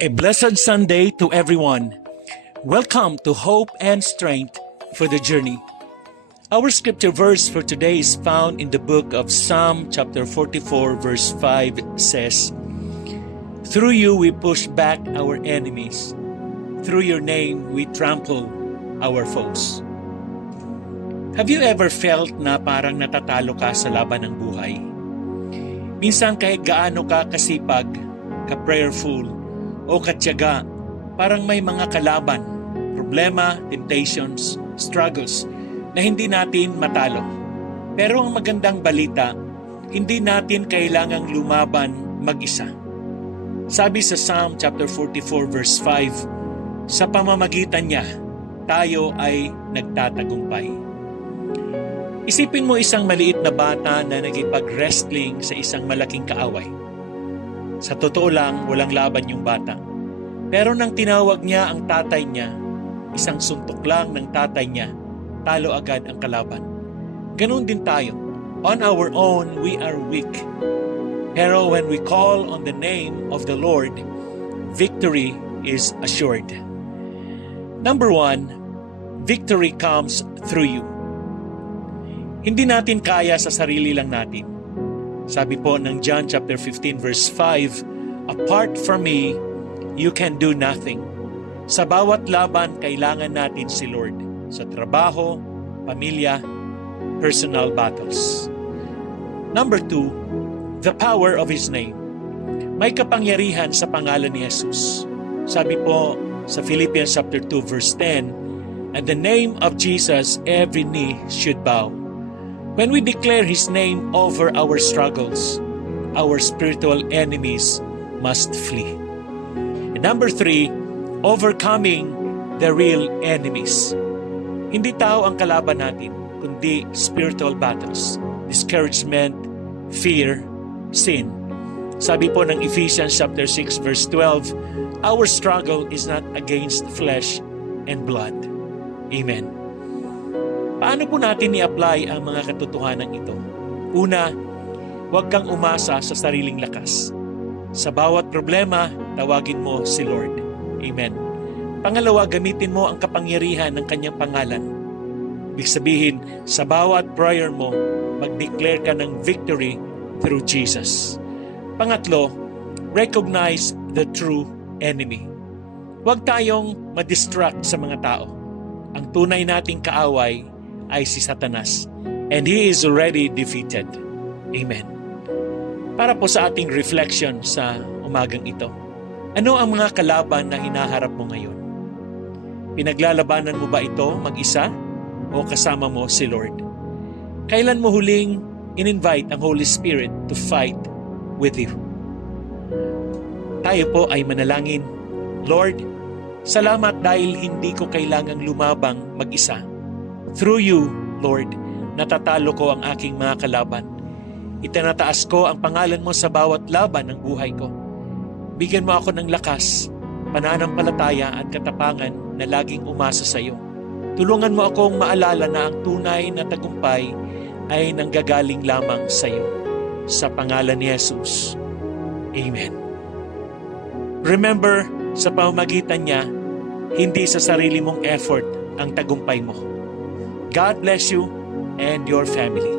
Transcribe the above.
A blessed Sunday to everyone. Welcome to Hope and Strength for the Journey. Our scripture verse for today is found in the book of Psalm chapter 44 verse 5 says, "Through you we push back our enemies. Through your name we trample our foes." Have you ever felt na parang natatalo ka sa laban ng buhay? Minsan kahit gaano ka kasipag, ka-prayerful, o katyaga, parang may mga kalaban, problema, temptations, struggles na hindi natin matalo. Pero ang magandang balita, hindi natin kailangang lumaban mag-isa. Sabi sa Psalm chapter 44 verse 5, sa pamamagitan niya, tayo ay nagtatagumpay. Isipin mo isang maliit na bata na nagipag-wrestling sa isang malaking kaaway. Sa totoo lang, walang laban yung bata. Pero nang tinawag niya ang tatay niya, isang suntok lang ng tatay niya, talo agad ang kalaban. Ganun din tayo. On our own, we are weak. Pero when we call on the name of the Lord, victory is assured. Number 1, victory comes through you. Hindi natin kaya sa sarili lang natin. Sabi po ng John chapter 15 verse 5, "Apart from me, you can do nothing." Sa bawat laban, kailangan natin si Lord. Sa trabaho, pamilya, personal battles. Number 2, the power of His name. May kapangyarihan sa pangalan ni Jesus. Sabi po sa Philippians chapter 2 verse 10, "At the name of Jesus, every knee should bow." When we declare His name over our struggles, our spiritual enemies must flee. And number 3, overcoming the real enemies. Hindi tao ang kalaban natin, kundi spiritual battles, discouragement, fear, sin. Sabi po ng Ephesians chapter 6 verse 12, our struggle is not against flesh and blood. Amen. Paano po natin i-apply ang mga katotohanan ito? Una, huwag kang umasa sa sariling lakas. Sa bawat problema, tawagin mo si Lord. Amen. Pangalawa, gamitin mo ang kapangyarihan ng Kanyang pangalan. Ibig sabihin, sa bawat prayer mo, mag-declare ka ng victory through Jesus. Pangatlo, recognize the true enemy. Huwag tayong ma-distract sa mga tao. Ang tunay nating kaaway ay si Satanas, and he is already defeated. Amen. Para po sa ating reflection sa umagang ito, ano ang mga kalaban na hinaharap mo ngayon? Pinaglalabanan mo ba ito mag-isa o kasama mo si Lord? Kailan mo huling in-invite ang Holy Spirit to fight with you? Tayo po ay manalangin. Lord, salamat dahil hindi ko kailangang lumabang mag-isa. Through you, Lord, natatalo ko ang aking mga kalaban. Itinataas ko ang pangalan mo sa bawat laban ng buhay ko. Bigyan mo ako ng lakas, pananampalataya at katapangan na laging umasa sa iyo. Tulungan mo akong maalala na ang tunay na tagumpay ay nanggagaling lamang sa iyo. Sa pangalan ni Jesus. Amen. Remember, sa pamamagitan niya, hindi sa sarili mong effort ang tagumpay mo. God bless you and your family.